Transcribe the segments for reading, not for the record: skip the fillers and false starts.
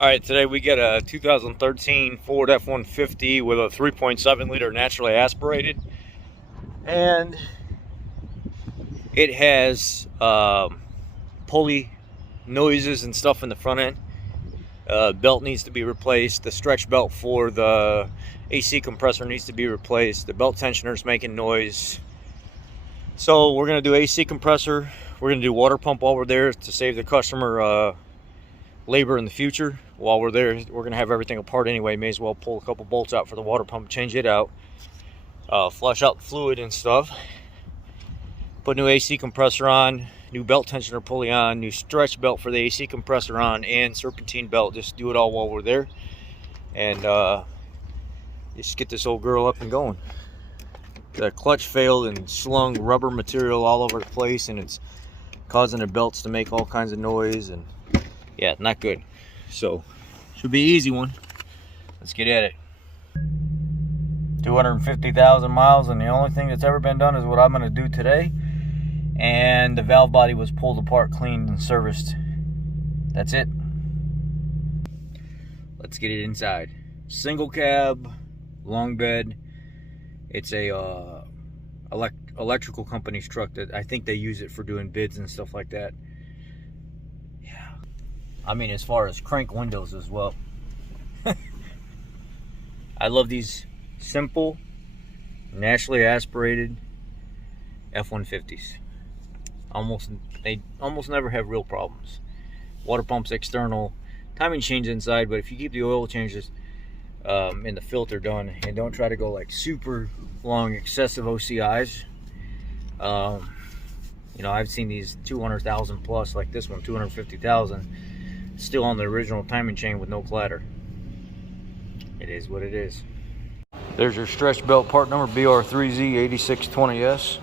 All right, today we get a 2013 Ford F150 with a 3.7 liter naturally aspirated, and it has pulley noises and stuff in the front end. Belt needs to be replaced. The stretch belt for the AC compressor needs to be replaced. The belt tensioner is making noise. So we're gonna do AC compressor. We're gonna do water pump while we're there to save the customer labor in the future. While we're there, we're gonna have everything apart anyway. May as well pull a couple bolts out for the water pump, change it out, flush out the fluid and stuff, put new AC compressor on, new belt tensioner pulley on, new stretch belt for the AC compressor on, and serpentine belt. Just do it all while we're there, and just get this old girl up and going. The clutch failed and slung rubber material all over the place, and it's causing the belts to make all kinds of noise, and yeah, not good. So should be an easy one. Let's get at it. 250,000 miles, and the only thing that's ever been done is what I'm going to do today. And the valve body was pulled apart, cleaned, and serviced. That's it. Let's get it inside. Single cab, long bed. It's a electrical company's truck that I think they use it for doing bids and stuff like that. Yeah. I mean, as far as crank windows as well. I love these simple, naturally aspirated F150s. They almost never have real problems. Water pumps external, timing chains inside, but if you keep the oil changes and the filter done, and don't try to go like super long excessive OCIs. You know, I've seen these 200,000 plus, like this one, 250,000, still on the original timing chain with no clatter. It is what it is. There's your stretch belt part number, BR3Z8620S.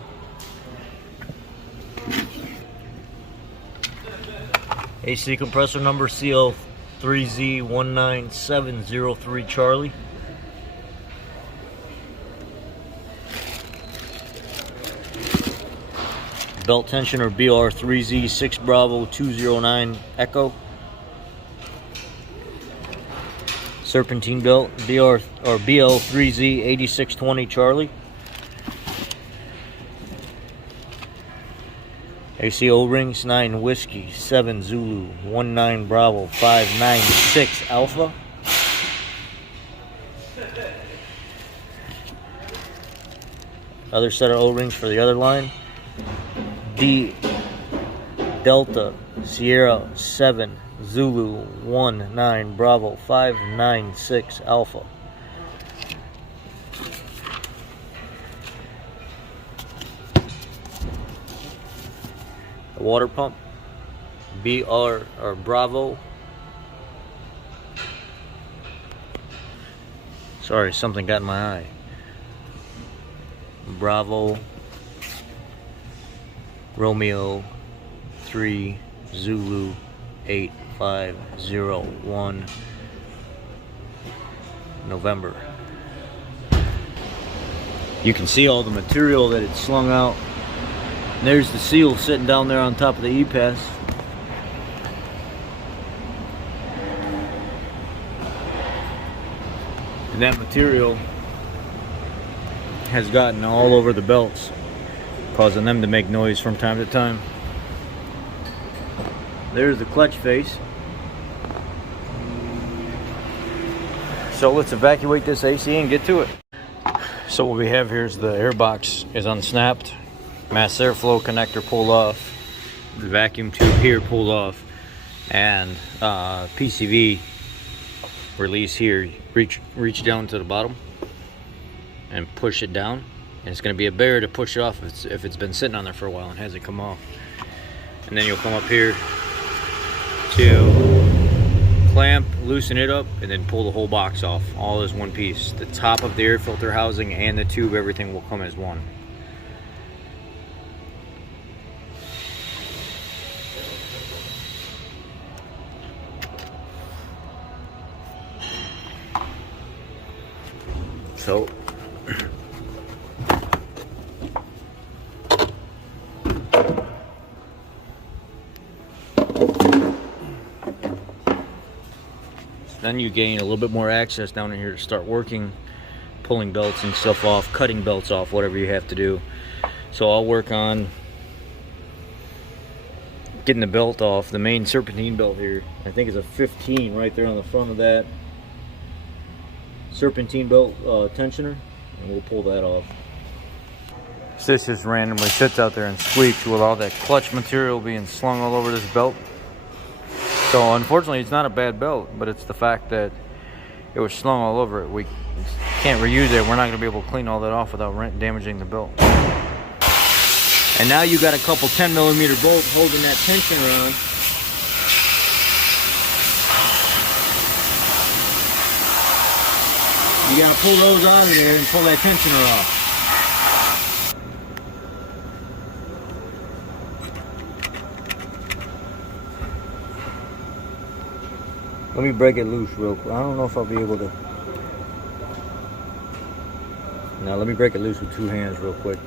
AC compressor number, CL3Z19703 Charlie. Belt tensioner, BR3Z6 Bravo 209 Echo. Serpentine belt, BL3Z8620 Charlie. AC O-rings, 9 Whiskey, 7 Zulu, 19 Bravo, 596 Alpha. Other set of O-rings for the other line. D Delta Sierra 7 Zulu 19 Bravo 596 Alpha. A water pump, Bravo. Sorry, something got in my eye. Bravo Romeo 3 Zulu 8501 November. You can see all the material that it's slung out. And there's the seal sitting down there on top of the E-Pass. And that material has gotten all over the belts, causing them to make noise from time to time. There's the clutch face. So let's evacuate this AC and get to it. So what we have here is the air box is unsnapped. Mass airflow connector pulled off. The vacuum tube here pulled off. And PCV release here. Reach down to the bottom and push it down. And it's going to be a barrier to push it off if it's been sitting on there for a while and hasn't come off. And then you'll come up here to clamp, loosen it up, and then pull the whole box off, all as one piece. The top of the air filter housing and the tube, everything will come as one. So then you gain a little bit more access down in here to start working, pulling belts and stuff off, cutting belts off, whatever you have to do. So I'll work on getting the belt off, the main serpentine belt here. I think it's a 15 right there on the front of that serpentine belt tensioner, and we'll pull that off. So this just randomly sits out there and squeaks with all that clutch material being slung all over this belt. So unfortunately it's not a bad belt, but it's the fact that it was slung all over it. We can't reuse it. We're not going to be able to clean all that off without damaging the belt. And now you got a couple 10mm bolts holding that tension around. You got to pull those out of there and pull that tensioner off. Let me break it loose real quick. I don't know if I'll be able to. Now let me break it loose with 2 hands real quick.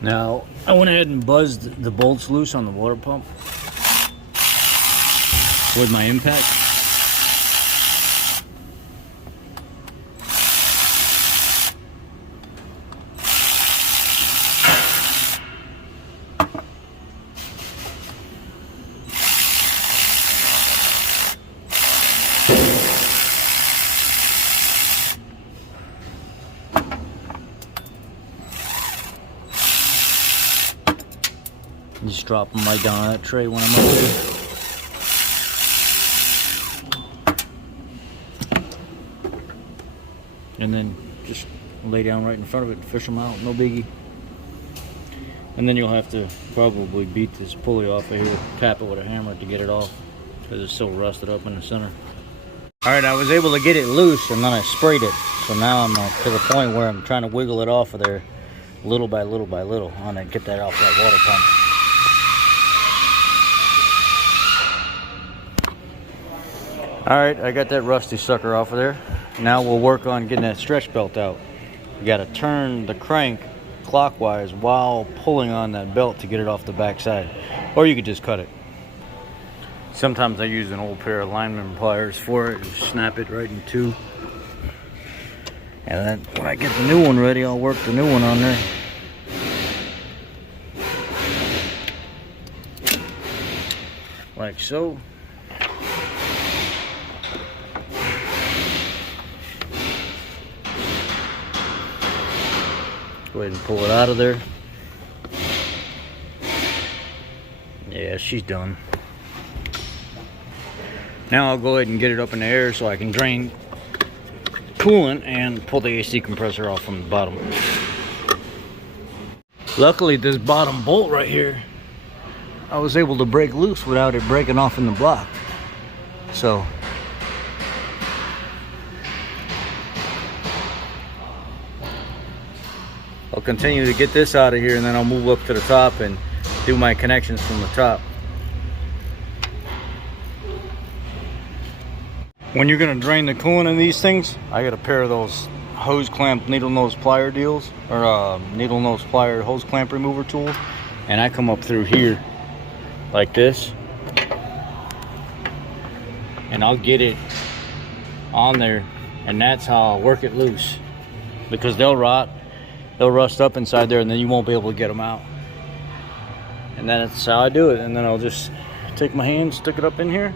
Now, I went ahead and buzzed the bolts loose on the water pump with my impact. Just drop them right down on that tray when I'm up there. And then just lay down right in front of it and fish them out, no biggie. And then you'll have to probably beat this pulley off of here, tap it with a hammer to get it off because it's so rusted up in the center. Alright, I was able to get it loose and then I sprayed it. So now I'm to the point where I'm trying to wiggle it off of there little by little by little. I want to get that off that water pump. Alright, I got that rusty sucker off of there. Now we'll work on getting that stretch belt out. You got to turn the crank clockwise while pulling on that belt to get it off the back side. Or you could just cut it. Sometimes I use an old pair of lineman pliers for it and snap it right in two. And then when I get the new one ready, I'll work the new one on there. Like so. Go ahead and pull it out of there. Yeah, she's done. Now I'll go ahead and get it up in the air so I can drain coolant and pull the AC compressor off from the bottom. Luckily, this bottom bolt right here, I was able to break loose without it breaking off in the block. So I'll continue to get this out of here and then I'll move up to the top and do my connections from the top. When you're going to drain the coolant in these things, I got a pair of those hose clamp needle nose plier deals, or needle nose plier hose clamp remover tool, and I come up through here like this and I'll get it on there, and that's how I'll work it loose, because they'll rust up inside there and then you won't be able to get them out. And that's how I do it. And then I'll just take my hand, stick it up in here,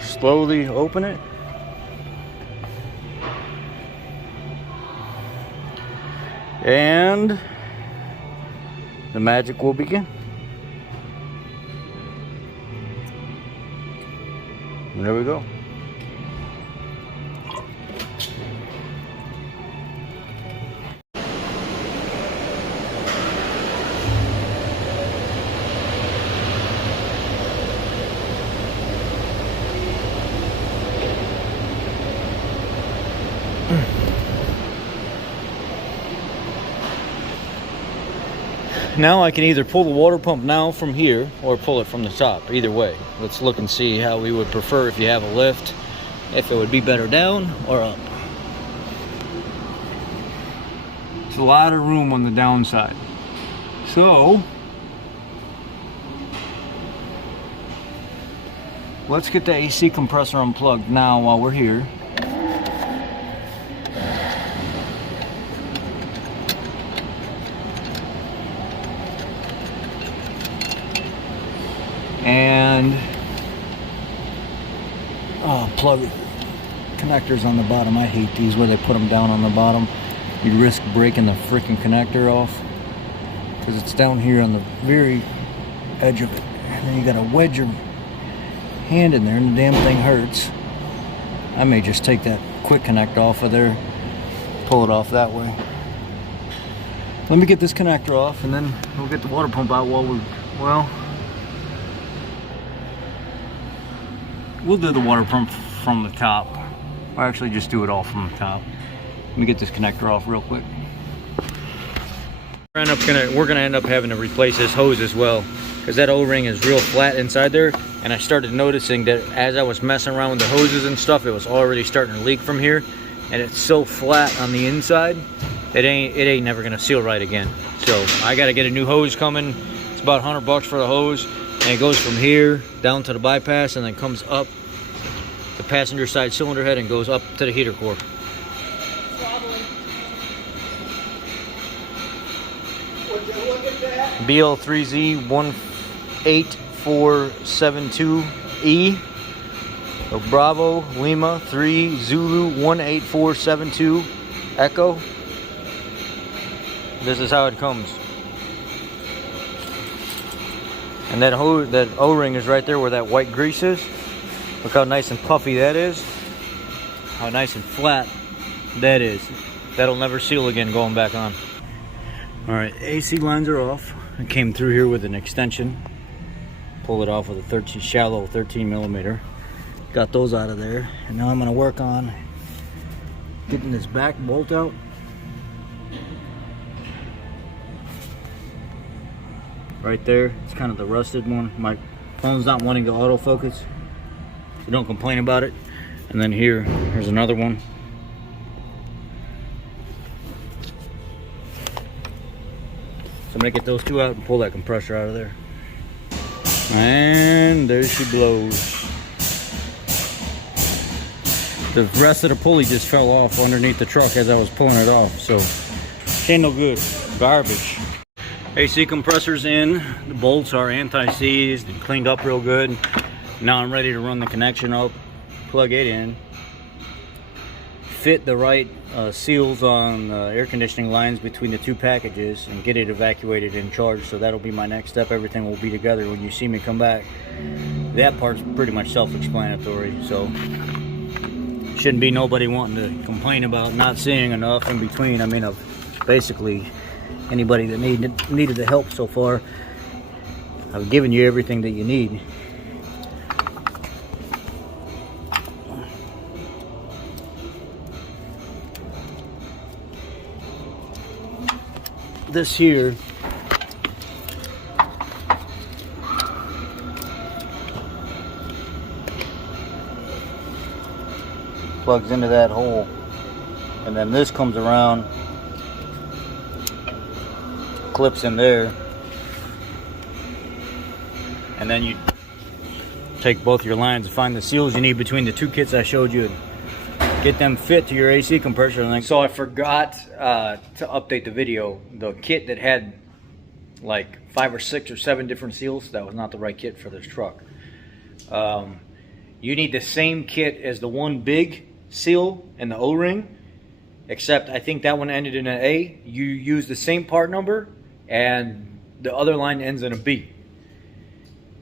slowly open it, and the magic will begin. And there we go. Now I can either pull the water pump now from here or pull it from the top. Either way, let's look and see how we would prefer if you have a lift, if it would be better down or up. There's a lot of room on the downside. So let's get the AC compressor unplugged now while we're here. And plug connectors on the bottom. I hate these where they put them down on the bottom. You risk breaking the freaking connector off because it's down here on the very edge of it. And then you gotta wedge your hand in there and the damn thing hurts. I may just take that quick connect off of there, pull it off that way. Let me get this connector off and then we'll get the water pump out while we'll do the water pump from the top. Or actually just do it all from the top. Let me get this connector off real quick. We're gonna end up having to replace this hose as well, because that O-ring is real flat inside there, and I started noticing that as I was messing around with the hoses and stuff, it was already starting to leak from here, and it's so flat on the inside, it ain't never gonna seal right again. So I gotta get a new hose coming. It's about $100 for the hose, and it goes from here down to the bypass and then comes up the passenger side cylinder head and goes up to the heater core. BL3Z18472E. So Bravo Lima 3 Zulu 18472 Echo. This is how it comes. And that O-ring is right there where that white grease is. Look how nice and puffy that is. How nice and flat that is. That'll never seal again going back on. Alright, AC lines are off. I came through here with an extension. Pull it off with a shallow 13 millimeter. Got those out of there. And now I'm going to work on getting this back bolt out. Right there, it's kind of the rusted one. My phone's not wanting to autofocus, so don't complain about it. And then here's another one. So I'm gonna get those two out and pull that compressor out of there. And there she blows. The rest of the pulley just fell off underneath the truck as I was pulling it off, so ain't no good. Garbage. AC compressor's in. The bolts are anti-seized and cleaned up real good. Now I'm ready to run the connection up, plug it in, fit the right seals on air conditioning lines between the two packages, and get it evacuated and charged. So that'll be my next step. Everything will be together when you see me come back. That part's pretty much self-explanatory, so shouldn't be nobody wanting to complain about not seeing enough in between. I mean, I've basically anybody that needed the help so far, I've given you everything that you need. This here plugs into that hole, and then this comes around, clips in there, and then you take both your lines and find the seals you need between the two kits I showed you and get them fit to your AC compressor. So I forgot to update the video. The kit that had like 5 or 6 or 7 different seals, that was not the right kit for this truck. You need the same kit as the one big seal and the O-ring, except I think that one ended in an A. You use the same part number and the other line ends in a B.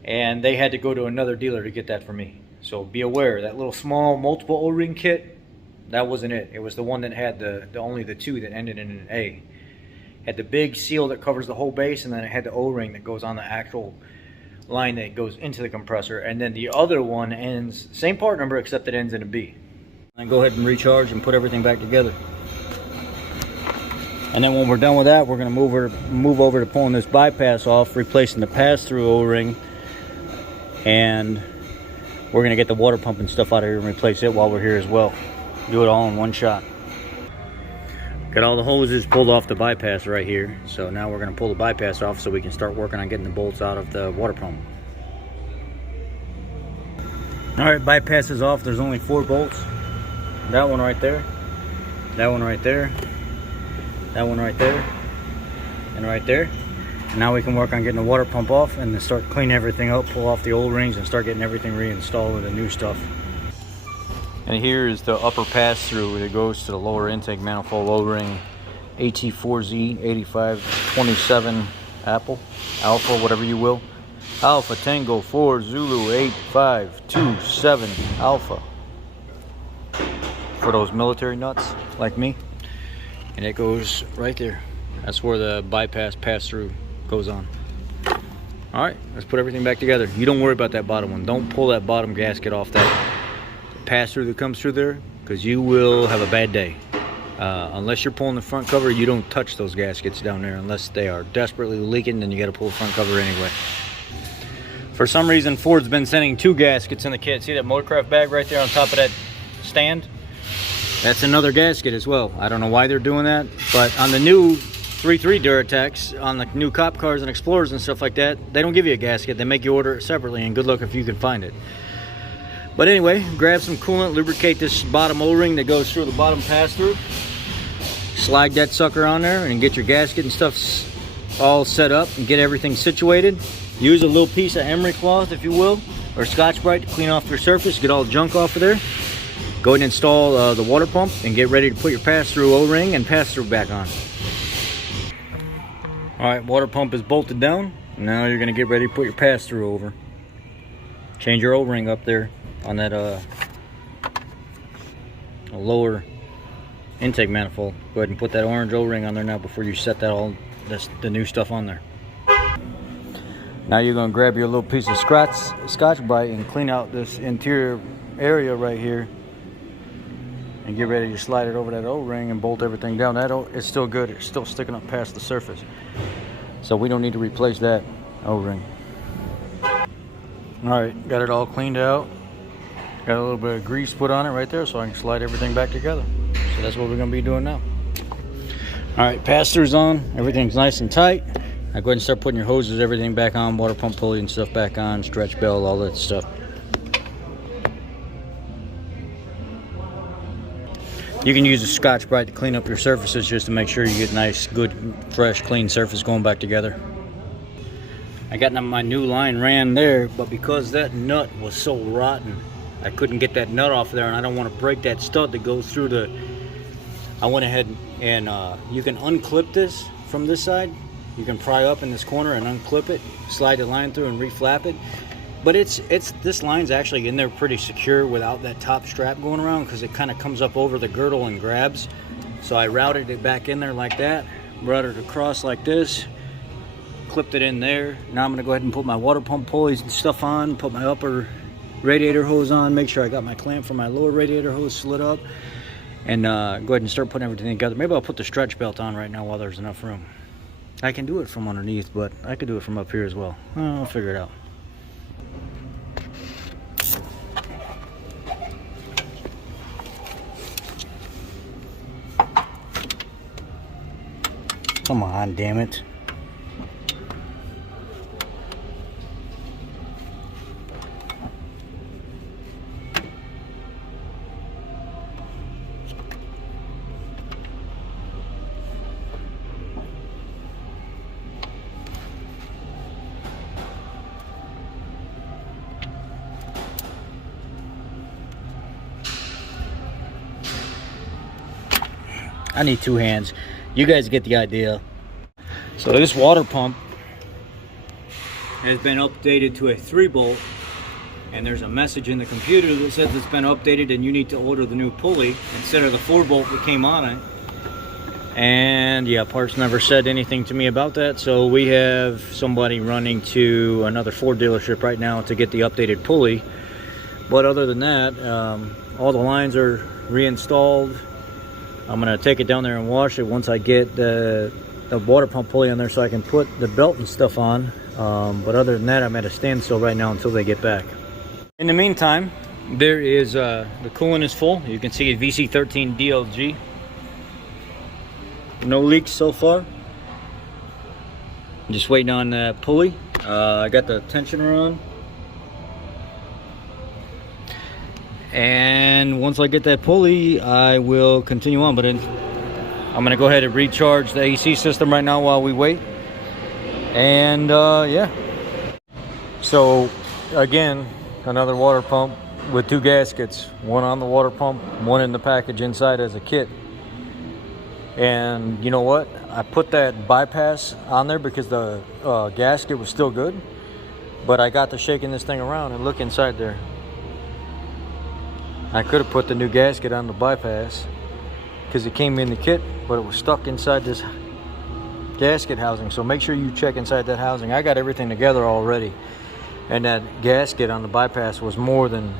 And they had to go to another dealer to get that for me. So be aware, that little small multiple O-ring kit, that wasn't it. It was the one that had only the 2 that ended in an A. Had the big seal that covers the whole base, and then it had the O-ring that goes on the actual line that goes into the compressor. And then the other one ends, same part number, except it ends in a B. And go ahead and recharge and put everything back together. And then when we're done with that, we're going to move over to pulling this bypass off, replacing the pass-through O-ring, and we're going to get the water pump and stuff out of here and replace it while we're here as well. Do it all in one shot. Got all the hoses pulled off the bypass right here, so now we're going to pull the bypass off so we can start working on getting the bolts out of the water pump. Alright, bypass is off. There's only 4 bolts. That one right there, that one right there, that one right there, and right there. And now we can work on getting the water pump off and then start cleaning everything up, pull off the old rings and start getting everything reinstalled with the new stuff. And here is the upper pass-through that goes to the lower intake manifold O-ring, AT4Z 8527 Alpha, whatever you will. Alpha Tango 4 Zulu 8527 Alpha. For those military nuts like me. And it goes right there. That's where the bypass pass-through goes on. Alright, let's put everything back together. You don't worry about that bottom one. Don't pull that bottom gasket off that pass-through that comes through there, because you will have a bad day. Unless you're pulling the front cover, you don't touch those gaskets down there unless they are desperately leaking. Then you got to pull the front cover anyway. For some reason, Ford's been sending 2 gaskets in the kit. See that Motorcraft bag right there on top of that stand? That's another gasket as well. I don't know why they're doing that, but on the new 3.3 Duratax, on the new cop cars and Explorers and stuff like that, they don't give you a gasket. They make you order it separately, and good luck if you can find it. But anyway, grab some coolant, lubricate this bottom O-ring that goes through the bottom pass-through. Slide that sucker on there and get your gasket and stuff all set up and get everything situated. Use a little piece of emery cloth, if you will, or Scotch-Brite to clean off your surface, get all the junk off of there. Go ahead and install the water pump and get ready to put your pass-through O-ring and pass-through back on. Alright, water pump is bolted down. Now you're going to get ready to put your pass-through over. Change your O-ring up there on that lower intake manifold. Go ahead and put that orange O-ring on there now before you set that the new stuff on there. Now you're going to grab your little piece of Scotch-Brite and clean out this interior area right here and get ready to slide it over that O-ring and bolt everything down. It's still good. It's still sticking up past the surface, so we don't need to replace that O-ring. Alright, got it all cleaned out. Got a little bit of grease put on it right there so I can slide everything back together. So that's what we're going to be doing now. Alright, pass-through's on. Everything's nice and tight. Now go ahead and start putting your hoses, everything back on, water pump pulley and stuff back on, stretch belt, all that stuff. You can use a Scotch-Brite to clean up your surfaces just to make sure you get nice, good, fresh, clean surface going back together. I got my new line ran there, but because that nut was so rotten, I couldn't get that nut off there, and I don't want to break that stud that goes through the... I went ahead and you can unclip this from this side. You can pry up in this corner and unclip it, slide the line through and reflap it. But this line's actually in there pretty secure without that top strap going around, because it kind of comes up over the girdle and grabs. So I routed it back in there like that, brought it across like this, clipped it in there. Now I'm going to go ahead and put my water pump pulleys and stuff on, put my upper radiator hose on, make sure I got my clamp for my lower radiator hose slid up, and go ahead and start putting everything together. Maybe I'll put the stretch belt on right now while there's enough room. I can do it from underneath, but I could do it from up here as well. I'll figure it out. Come on, damn it. I need 2 hands. You guys get the idea. So this water pump has been updated to a 3-bolt, and there's a message in the computer that says it's been updated and you need to order the new pulley instead of the 4-bolt that came on it. And yeah, parts never said anything to me about that, so we have somebody running to another Ford dealership right now to get the updated pulley. But other than that, all the lines are reinstalled. I'm gonna take it down there and wash it once I get the water pump pulley on there so I can put the belt and stuff on. But other than that, I'm at a standstill right now until they get back. In the meantime, there is the coolant is full. You can see a VC13 DLG. No leaks so far. I'm just waiting on the pulley. I got the tensioner on. And once I get that pulley, I will continue on. But I'm gonna go ahead and recharge the AC system right now while we wait. And yeah. So again, another water pump with 2 gaskets. One on the water pump, one in the package inside as a kit. And you know what? I put that bypass on there because the gasket was still good. But I got to shaking this thing around and look inside there. I could have put the new gasket on the bypass because it came in the kit, but it was stuck inside this gasket housing. So make sure you check inside that housing. I got everything together already, and that gasket on the bypass was more than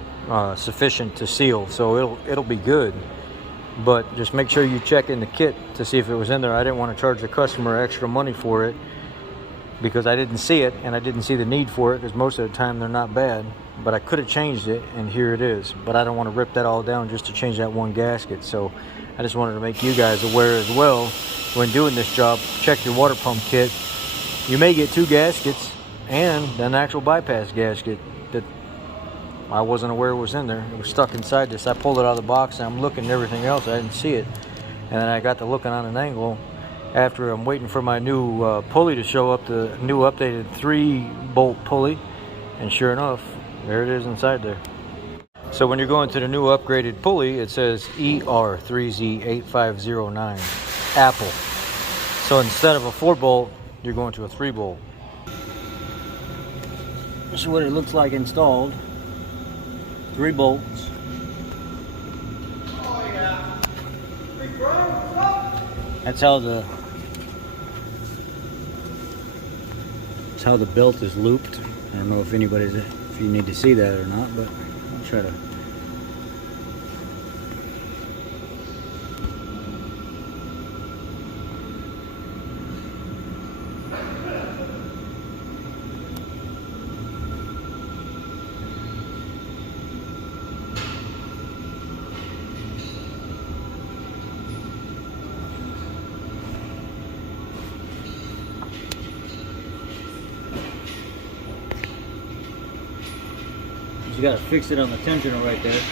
sufficient to seal, so it'll be good. But just make sure you check in the kit to see if it was in there. I didn't want to charge the customer extra money for it because I didn't see it, and I didn't see the need for it because most of the time they're not bad. But I could have changed it, and here it is. But I don't want to rip that all down just to change that one gasket. So I just wanted to make you guys aware as well. When doing this job, check your water pump kit. You may get 2 gaskets and an actual bypass gasket that I wasn't aware was in there. It was stuck inside this. I pulled it out of the box and I'm looking at everything else. I didn't see it. And then I got to looking on an angle after I'm waiting for my new pulley to show up, the new updated 3-bolt pulley. And sure enough, there it is inside there. So when you're going to the new upgraded pulley, it says ER3Z8509 Apple. So instead of a 4-bolt, you're going to a 3-bolt. This is what it looks like installed. 3 bolts. Oh yeah. Big bro, what's up? That's how the belt is looped. I don't know if you need to see that or not, but I'll try to. You got to fix it on the tensioner right there.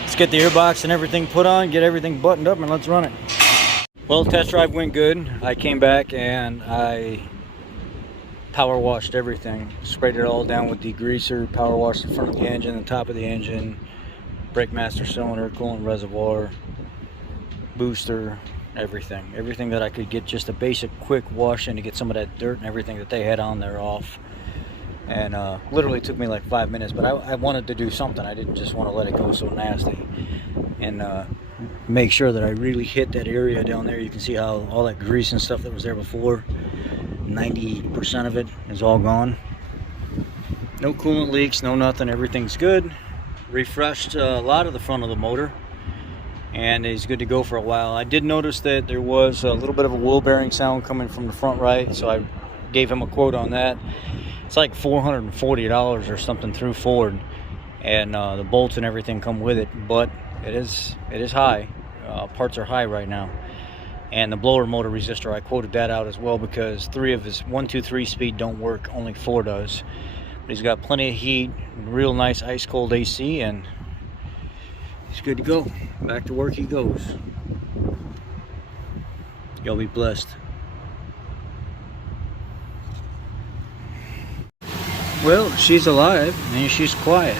Let's get the earbox and everything put on, get everything buttoned up, and let's run it. Well, test drive went good. I came back and I power washed everything, sprayed it all down with degreaser, power washed the front of the engine, the top of the engine, brake master cylinder, coolant reservoir, booster, everything that I could get just a basic quick wash in to get some of that dirt and everything that they had on there off. And literally took me like 5 minutes, but I wanted to do something. I didn't just want to let it go so nasty, and make sure that I really hit that area down there. You can see how all that grease and stuff that was there before, 90% of it is all gone. No coolant leaks, no nothing, everything's good. Refreshed a lot of the front of the motor, and it's good to go for a while. I did notice that there was a little bit of a wheel bearing sound coming from the front right, so I gave him a quote on that. It's like $440 or something through Ford, and the bolts and everything come with it, but it is high. Parts are high right now. And the blower motor resistor, I quoted that out as well because 3 of his 1, 2, 3 speed don't work, only 4 does. But he's got plenty of heat, real nice ice cold AC, and he's good to go. Back to work he goes. Y'all be blessed. Well, she's alive and she's quiet.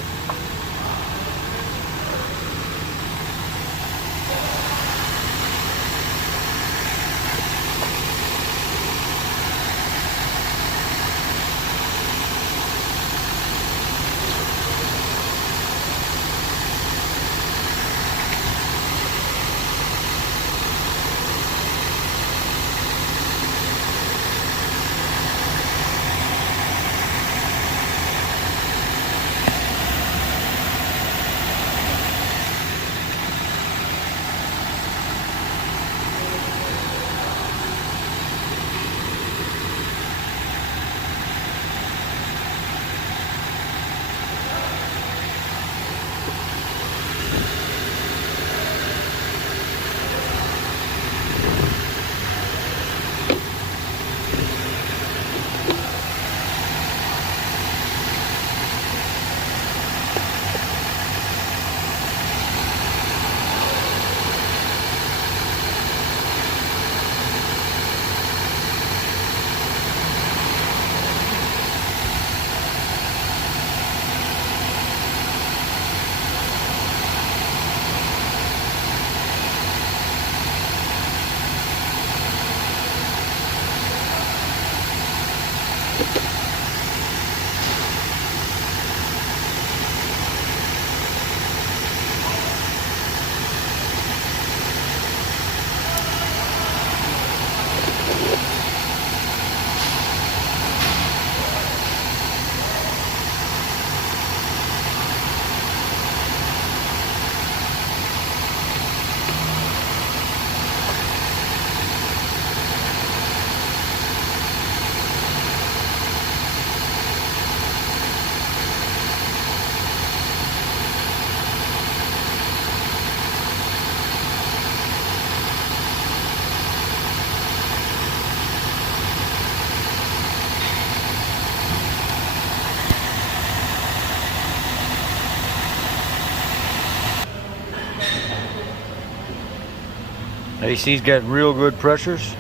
AC's got real good pressures.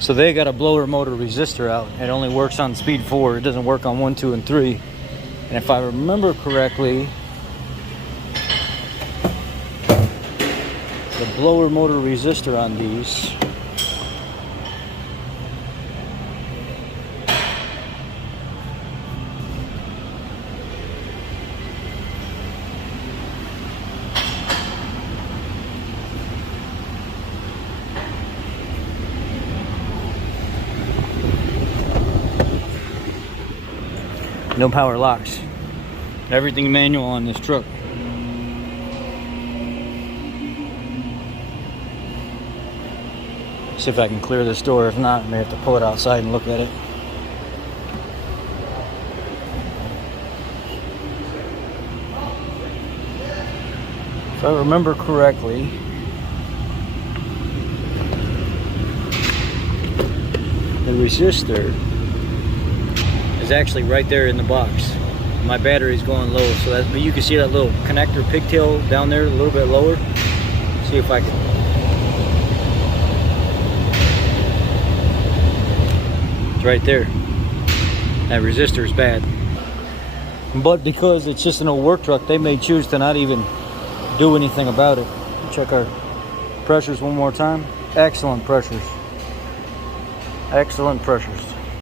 So they got a blower motor resistor out. It only works on speed 4. It doesn't work on 1, 2, and 3. And if I remember correctly, the blower motor resistor on these no power locks. Everything manual on this truck. See if I can clear this door. If not, I may have to pull it outside and look at it. If I remember correctly, the resistor is actually right there in the box. My battery's going low, so that, but you can see that little connector pigtail down there a little bit lower. See if I can. It's right there. That resistor is bad. But because it's just an old work truck, they may choose to not even do anything about it. Check our pressures one more time. Excellent pressures. Excellent pressures.